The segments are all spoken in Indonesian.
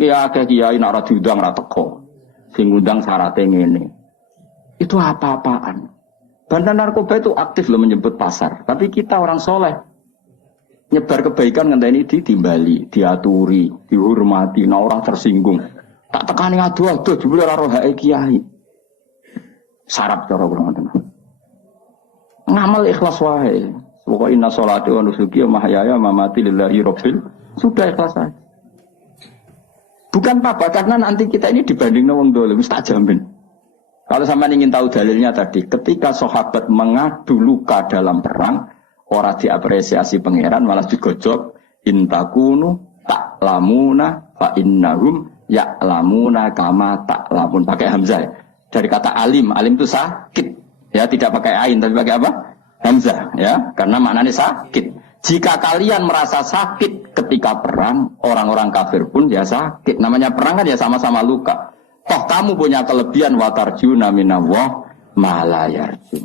Saiki akeh kiai nek ora diundang ora teko. Sing ngundang syaratnya ngene. Itu apa-apaan. Bandar narkoba itu aktif loh menyebut pasar. Tapi kita orang soleh. Nyebar kebaikan ngenteni ditimbali, diaturi, dihormati, nah orang tersinggung. Tak tekani adu-adu jebule ora roh hake kiai. Sarap cara kula ngoten. Ngamal ikhlas wae. Pokoke inna sholati wa nusuki wa mahyaya wa mamati lillahi rabbil. Sudah ikhlas saja. Bukan apa karena nanti kita ini dibanding wong dolim, tak jamin. Kalau sampean ingin tahu dalilnya tadi, ketika sahabat mengadu luka dalam perang, orang diapresiasi pangeran malah digojok intakunu ta'lamuna fa innahum ya'lamuna kama ta'lamun, pakai hamzah. Dari kata alim, alim itu sakit. Ya, tidak pakai ain tapi pakai apa? Hamzah, ya, karena maknanya sakit. Jika kalian merasa sakit ketika perang, orang-orang kafir pun ya sakit. Namanya perang kan ya sama-sama luka. Toh kamu punya kelebihan watarjuna minallah ma la yarjun.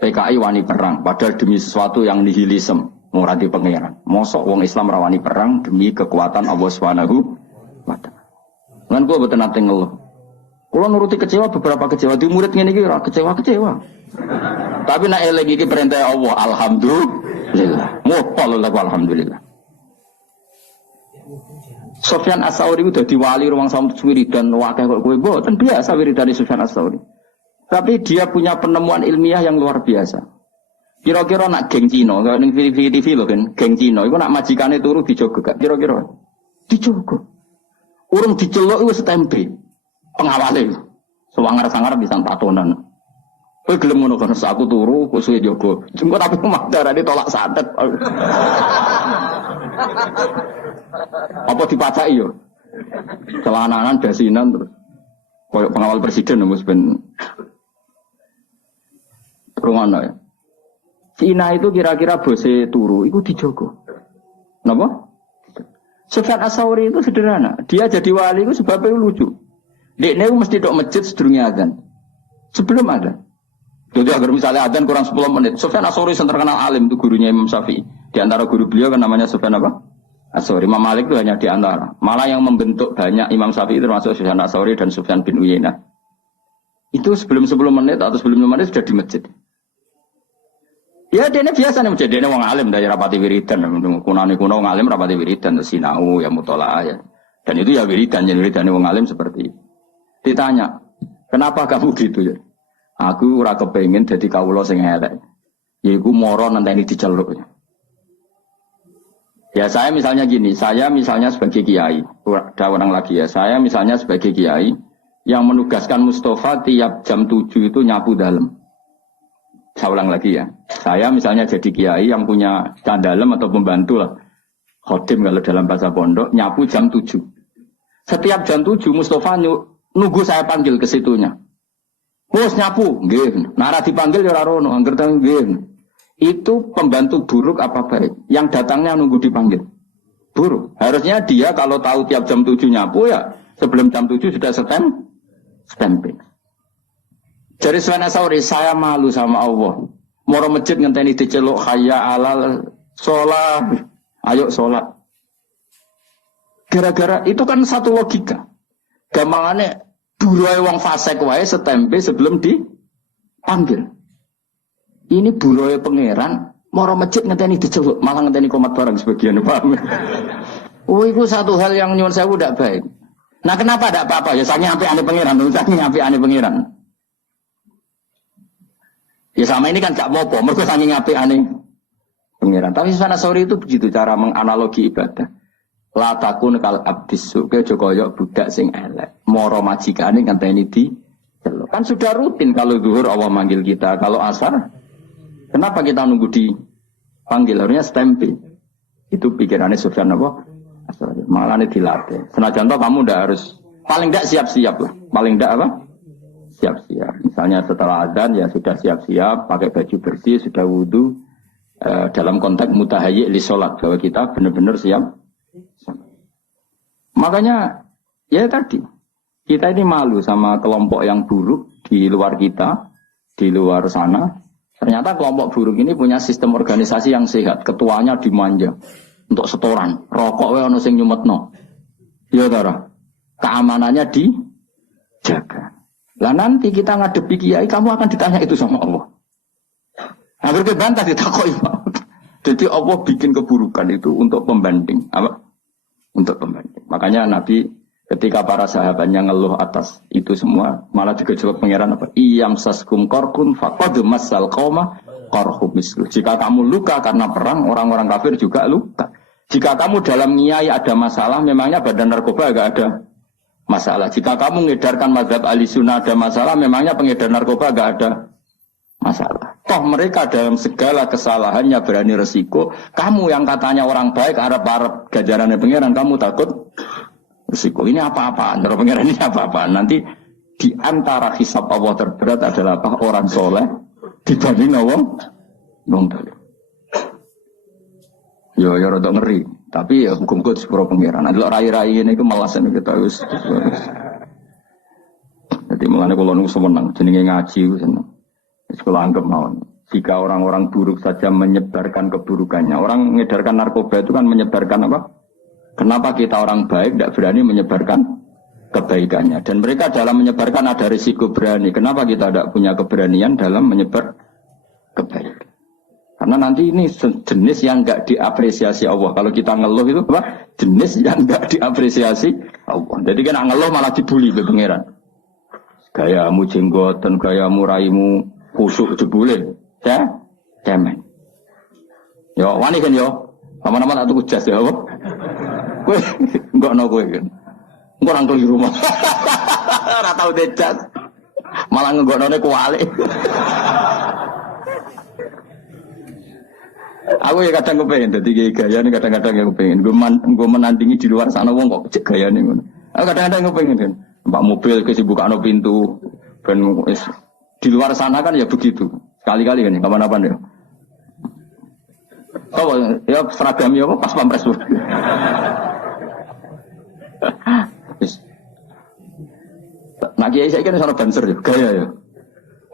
PKI wani perang, padahal demi sesuatu yang nihilisme, ngurati pangeran. Mosok wong Islam rawani perang demi kekuatan Allah Subhanahu wa taala. Lan kula boten nate ngeluh. Kula nuruti kecewa beberapa kecewa di murid ngene iki ora kecewa-kecewa. Tapi nek eling iki perintah Allah, alhamdulillah. Mopol lah alhamdulillah. Sufyan Ats-Tsauri udah diwali ruang samut wiridan wakeh kok kowe mboten biasa wiridan Sufyan Ats-Tsauri. Tapi dia punya penemuan ilmiah yang luar biasa. Kira-kira nak geng Cina, kalau ning TV lho kan, geng Cina iku nak majikane turu dijogo gak kira-kira. Dijogo. Urung diceluk wis tempe. Pengawale. Sewangar-sangar bisa tatonan. Kowe gelem ngono kan aku turu kok suwe jogo. Jengko tapi darane tolak santet. Apa dipacaki yo? Celananan dasinan terus. Koyok pengawal presiden wis ben rumono ya. Cina itu kira-kira bose turu iku dijogo. Napa? Sufyan Ats-Tsauri itu sederhana. Dia jadi wali itu sebabnya lucu. Dekne mesti tok masjid sedurunge adzan. Sebelum ada. Jadi agar misalnya adzan kurang 10 menit. Sufyan Ats-Tsauri yang terkenal alim itu gurunya Imam Syafi'i. Di antara guru beliau kan namanya Sufyan apa? Ats-Tsauri. Imam Malik itu hanya di antara. Malah yang membentuk banyak Imam Syafi'i termasuk Sufyan Ats-Tsauri dan Sufyan bin Uyainah. Itu sebelum 10 menit atau sebelum 5 menit sudah di masjid. Ya dene biasa nih masjid, dene wong alim dari rapati wiridan. Kunane kuno wong alim rapati wiridan sinau ya mutolaah ya. Dan itu ya wiridan, jadi wiridane wong alim seperti itu. Ditanya, kenapa kamu gitu ya? Aku ora kepengin dadi kawula sing elek. Yaiku moro nenteni diceluk. Ya saya misalnya gini, saya misalnya sebagai kiai, ada orang lagi ya, saya misalnya sebagai kiai yang menugaskan Mustafa tiap jam 7 itu nyapu dalam. Saya ulang lagi ya, saya misalnya jadi kiai yang punya candalem atau pembantu lah, khodim kalau dalam bahasa pondok, nyapu jam 7. Setiap jam 7 Mustafa nunggu saya panggil ke situnya. Bos nyapu, nggih. Nara dipanggil ya ora rono, angger teng nggih. Itu pembantu buruk apa baik? Yang datangnya nunggu dipanggil. Buruk. Harusnya dia kalau tahu tiap jam 7 nyapu ya sebelum jam 7 sudah stempel. Jadi Sufyan Ats-Tsauri, saya malu sama Allah. Moro masjid ngenteni diceluk hayya alal sholat. Ayo sholat. Gara-gara itu kan satu logika. Gampangane buruhe wong fasik wae setempe sebelum dipanggil. Ini buruhe pangeran, moro masjid ngenteni diceluk, malah ngenteni komat barang sebagian, paham? Oh, itu satu hal yang nyuwun sewu ndak baik. Nah, kenapa ndak apa-apa? Ya saking apik-ane pangeran, saking apik-ane pangeran. Ya sama ini kan gak apa-apa, mergo saking apik-ane pangeran. Tapi Sufyan Ats-Tsauri itu begitu cara menganalogi ibadah. La takun kal abdis suke jokoyo budak sing elek. Moro majikane ngenteni diceluk. Kan sudah rutin kalau zuhur Allah manggil kita, kalau asar kenapa kita nunggu dipanggil? Harusnya stempel. Itu pikirannya Sufyan apa? Malah ini dilatih. Senajan toh kamu ndak harus, paling ndak siap-siap lah. Paling ndak apa? Siap-siap. Misalnya setelah adzan ya sudah siap-siap, pakai baju bersih, sudah wudu. Dalam konteks mutahayyi li sholat, bahwa kita benar-benar siap. Makanya ya tadi kita ini malu sama kelompok yang buruk di luar kita, di luar sana. Ternyata kelompok buruk ini punya sistem organisasi yang sehat. Ketuanya dimanja untuk setoran. Rokok wae ono sing nyumetno. Ya Tara, keamanannya dijaga. Lah nanti kita ngadepi kiai, kamu akan ditanya itu sama Allah. Hampir kebantah ditakoi. Jadi Allah bikin keburukan itu untuk pembanding, apa? Untuk pembanding. Makanya Nabi ketika para sahabatnya ngeluh atas itu semua, malah digejolak pangeran apa? Iyam saskum korkun faqad masal qauma qarhum mislu. Jika kamu luka karena perang, orang-orang kafir juga luka. Jika kamu dalam ngiyai ada masalah, memangnya badan narkoba agak ada masalah. Jika kamu mengedarkan mazhab ahli sunnah ada masalah, memangnya pengedar narkoba agak ada masalah. Toh mereka dalam segala kesalahannya berani resiko. Kamu yang katanya orang baik, Arab-Arab gajarannya pangeran, kamu takut resiko. Ini apa-apaan? Terus pangeran ini apa-apaan? Nanti di antara hisab Allah terberat adalah apa? Orang soleh dibanding wong dolim. Ya rada ngeri. Tapi ya hukum kut sepuro pangeran. Adalah rai-rai ini itu malasan kita harus. Jadi mulane kula nu seneng jenenge ngaji seneng. Sekolah anggap mawon. Jika orang-orang buruk saja menyebarkan keburukannya. Orang mengedarkan narkoba itu kan menyebarkan apa? Kenapa kita orang baik tidak berani menyebarkan kebaikannya? Dan mereka dalam menyebarkan ada risiko berani. Kenapa kita tidak punya keberanian dalam menyebar kebaikan? Karena nanti ini jenis yang enggak diapresiasi Allah. Kalau kita ngeluh itu apa? Jenis yang enggak diapresiasi Allah. Jadi kan ngeluh malah dibully ke pangeran. Gayamu jenggoten, gayamu raimu kusuk jebule. Ya? Cemen. Yo, wani kan yo. Lama-lama tak tuku jas ya, apa? Kowe enggak ono kowe kan. Engko nang di rumah. Ora tau dejas. Malah ngegonone kualik. Aku ya kadang kepengen dadi gaya ini kadang-kadang ya kepengen gue menandingi di luar sana wong kok cek gaya nih. Aku kadang-kadang kepengen kan. Mbak mobil kesibukano pintu ben di luar sana kan ya begitu. Sekali-kali kan kapan-kapan ya. Oh ya seragamnya apa pas pampres. Nah kiai saya kan sono banser ya, gaya ya.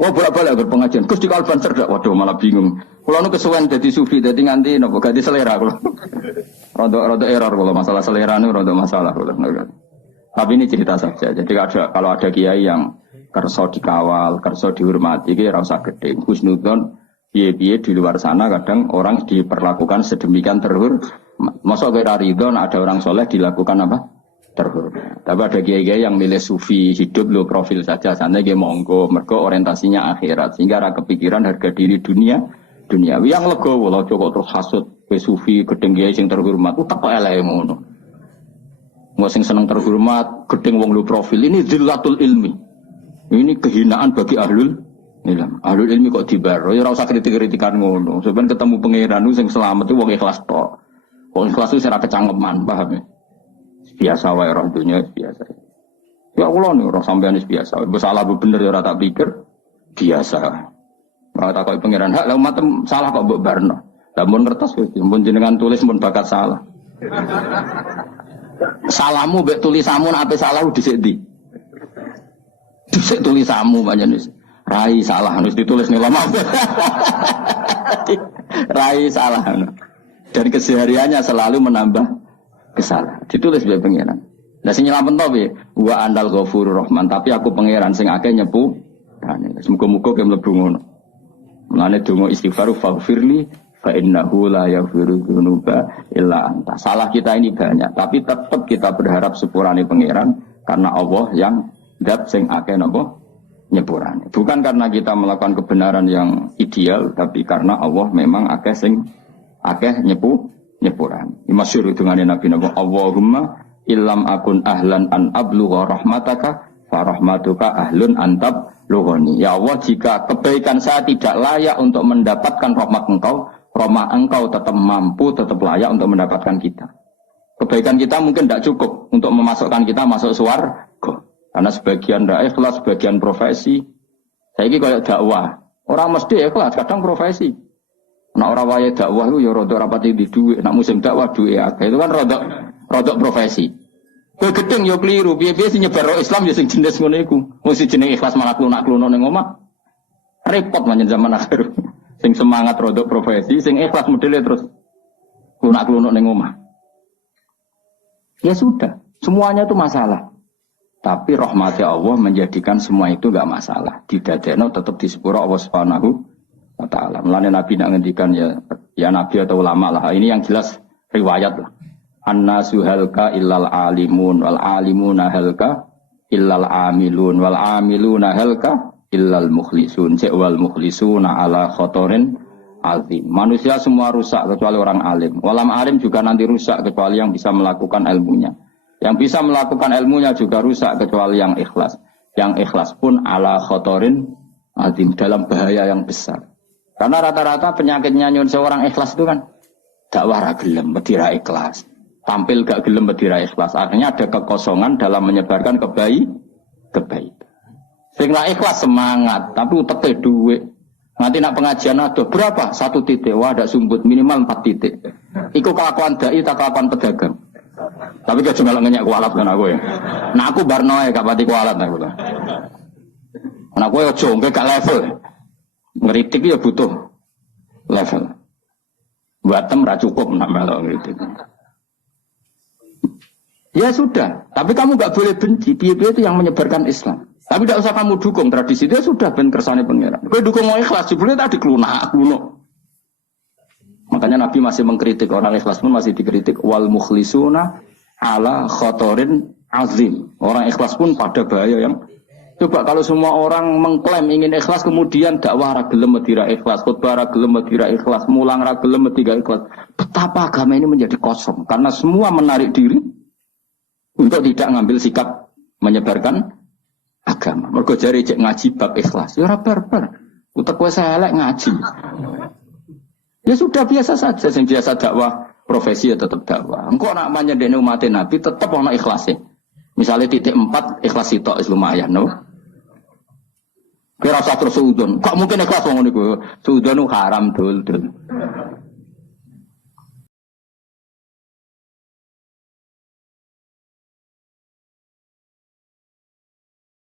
Wah bolak-balik agar pengajian. Gus di kal banser dak, waduh malah bingung. Kalau nu kesuwen jadi sufi, jadi nganti nopo ganti selera kalau. Rodo error kalau masalah selera nu rodo masalah kalau. Tapi ini cerita saja. Jadi kalau ada kiai yang kerso dikawal, kerso dihormati, kira rasa gede. Husnudon, biye di luar sana kadang orang diperlakukan sedemikian terhormat. Masuk ke Ridon ada orang soleh dilakukan apa? Terhormat. Tapi ada kiai-kiai yang milih sufi hidup lo profil saja sana dia monggo mergo orientasinya akhirat sehingga ada kepikiran harga diri duniawi yang legowo lho kok terus hasud ke sufi gedeng kiai sing terhormat utek kok eleke ngono. Wong sing seneng terhormat gedeng wong lo profil ini zillatul ilmi. Ini kehinaan bagi ahlul ilmi kok dibaro ya ora usah kritik-kritikan ngono. Sampeyan ketemu pangeran sing selamat itu wong ikhlas tok. Wong ikhlas itu ora kecangkeman, paham ya? Biasa wae orang dunia biasa. Ya Allah nih orang sampean biasa. Bersalah bener ya ora tak pikir biasa. Ora tak kok pangeran hak lha umat salah kok mbok barno. Lah mun ngertos wis mun jenengan tulis mun bakat salah. Salahmu mbek tulisanmu nek ape salah dhisik ndi? Dhisik tulisanmu pancen wis. Rai salah harus ditulis nih lama. Rai salah. Dan kesehariannya selalu menambah kesalahan. Ditulis biar pangeran. Lah sing nyelametno piye? Wa andal ghafurur rahman, tapi aku pangeran sing akeh nyepu. Muga-muga ke mlebu ngono. Mulane donga istighfar faghfirli fa innahu la yaghfiru dzunuba illa anta. Salah kita ini banyak, tapi tetap kita berharap sepurane pangeran karena Allah yang zat sing akeh napa nyepurane. Bukan karena kita melakukan kebenaran yang ideal, tapi karena Allah memang akeh sing akeh nyepuran. Masyhur hidungane Nabi Allahumma illam akun ahlan an ablugha rahmataka fa rahmatuka ahlun antab lughani. Ya Allah, jika kebaikan saya tidak layak untuk mendapatkan rahmat engkau tetap mampu, tetap layak untuk mendapatkan kita. Kebaikan kita mungkin tidak cukup untuk memasukkan kita masuk surga. Karena sebagian tidak ikhlas, sebagian profesi. Saya ini kayak dakwah. Orang mesti ikhlas, kadang profesi. Nah orang waya dakwah itu ya rodok rapati di duit. Nak musim dakwah duit itu kan rodok profesi. Kowe gedeng yo keliru. Piye-piye sing nyebar Islam ya sing jenis ngono iku. Mesti jeneng ikhlas malah klunak-kluno ning omah. Repot manjen zaman akhir. Sing semangat rodok profesi, sing ikhlas modele terus klunak-kluno ning omah. Ya sudah. Semuanya itu masalah. Tapi rahmatnya Allah menjadikan semua itu enggak masalah. Didadekno tetap di sepuro Allah Subhanahu wa taala. Mulane Nabi nak ngendikan ya nabi atau ulama lah. Ini yang jelas riwayat lah. Annasu halka illal alimun wal alimuna halka illal amilun wal amiluna halka illal mukhlisun. Wal mukhlisuna ala khotorin azim. Manusia semua rusak kecuali orang alim. Walam alim juga nanti rusak kecuali yang bisa melakukan ilmunya. Yang bisa melakukan ilmunya juga rusak kecuali yang ikhlas. Yang ikhlas pun ala khotorin azim, dalam bahaya yang besar. Karena rata-rata penyakitnya nyon seorang ikhlas itu kan dakwah ra gelem, bedira ikhlas. Tampil gak gelem, bedira ikhlas. Akhirnya ada kekosongan dalam menyebarkan kebaikan. Sing ra ikhlas semangat, tapi uteke duit. Nanti nak pengajian ada berapa? 1 titik. Wah, ada sumbut minimal 4 titik. Iku kelakuan dai tak kelakuan pedagang. Tapi gak cuma ngenyak kualat kan aku ya. Nah aku barno ya gak pati kualat aku lah. Nah aku ya jongke gak level. Ngeritik ya butuh level. Buatem ra cukup nak melok ngeritik. Ya sudah, tapi kamu gak boleh benci. Piye-piye itu yang menyebarkan Islam. Tapi tidak usah kamu dukung tradisi dia sudah ben kersane pangeran. Kowe dukung mau ikhlas jebule tadi klunak kuno. Makanya Nabi masih mengkritik orang ikhlas pun masih dikritik wal mukhlisuna ala khotorin azim. Orang ikhlas pun pada bahaya yang coba kalau semua orang mengklaim ingin ikhlas kemudian dakwah ra gelem medira ikhlas, khutbah ra gelem medira ikhlas, mulang ra gelem medira ikhlas. Betapa agama ini menjadi kosong karena semua menarik diri untuk tidak ngambil sikap menyebarkan agama. Mergo jare cek ngaji bab ikhlas. Ya ora barbar. Utek kowe elek ngaji. Ya sudah biasa saja, yang biasa dakwah profesi ya tetap dakwah. Engkau nak menyedeni umat Nabi tetap ono ikhlasnya. Misalnya titik 4 ikhlas itu lumayan, no. Kira usah terus suudon. Kok mungkin ikhlas wong niku? Suudon haram dul.